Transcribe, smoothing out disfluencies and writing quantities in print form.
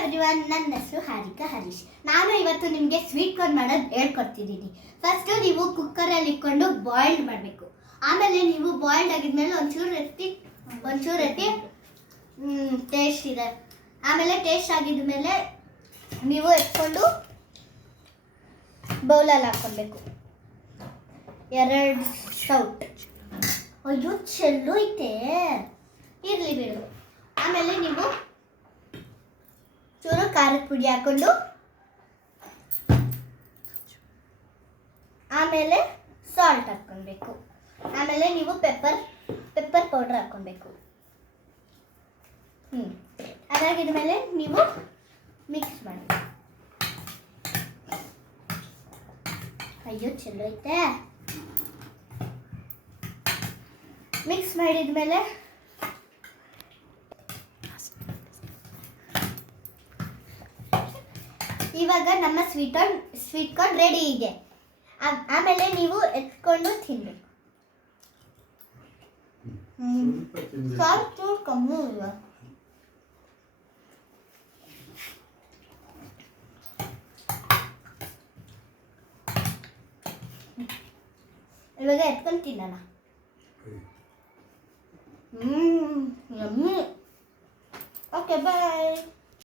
Everyone, ನನ್ನ ಹೆಸರು ಹಾರಿಕಾ ಹರೀಶ್. ನಾನು ಇವತ್ತು ನಿಮಗೆ ಸ್ವೀಟ್ ಕಾರ್ನ್ ಮಾಡೋದು ಹೇಳ್ಕೊಡ್ತಿದ್ದೀನಿ. ಫಸ್ಟು ನೀವು ಕುಕ್ಕರಲ್ಲಿ ಇಟ್ಕೊಂಡು ಬಾಯ್ಲ್ಡ್ ಮಾಡಬೇಕು. ಆಮೇಲೆ ನೀವು ಬಾಯ್ಲ್ಡ್ ಆಗಿದ್ಮೇಲೆ ಒಂಚೂರು ಎತ್ತಿ ಟೇಸ್ಟ್ ಇದೆ. ಆಮೇಲೆ ಟೇಸ್ಟ್ ಆಗಿದ್ಮೇಲೆ ನೀವು ಎತ್ಕೊಂಡು ಬೌಲಲ್ಲಿ ಹಾಕ್ಕೊಳ್ಬೇಕು. 2 ಸೌಟ್. ಅಯ್ಯೋ ಚೆಲ್ಲು ಐತೆ, ಇರಲಿ ಬಿಡು. ಆಮೇಲೆ ನೀವು ಚೂರು ಖಾರದ ಪುಡಿ ಹಾಕೊಂಡು ಆಮೇಲೆ ಸಾಲ್ಟ್ ಹಾಕ್ಕೊಳ್ಬೇಕು. ಆಮೇಲೆ ನೀವು ಪೆಪ್ಪರ್ ಪೌಡರ್ ಹಾಕ್ಕೊಳ್ಬೇಕು. ಅದಾಗಿದ್ಮೇಲೆ ನೀವು ಮಿಕ್ಸ್ ಮಾಡಿ. ಅಯ್ಯೋ ಚಲೋ ಐತೆ. ಮಿಕ್ಸ್ ಮಾಡಿದ್ಮೇಲೆ ಇವಾಗ ನಮ್ಮ ಸ್ವೀಟ್ ಕಾರ್ನ್ ರೆಡಿ ಇದೆ. ಆಮೇಲೆ ನೀವು ಎತ್ಕೊಂಡು ತಿನ್ಬೇಕು. ಸಾಲ್ಟು ಕಮ್ಮಿ ಇಲ್ಲ. ಇವಾಗ ಎತ್ಕೊಂಡು ತಿನ್ನೋಣ. ಯಮ್ಮಿ. ಓಕೆ ಬಾಯ್.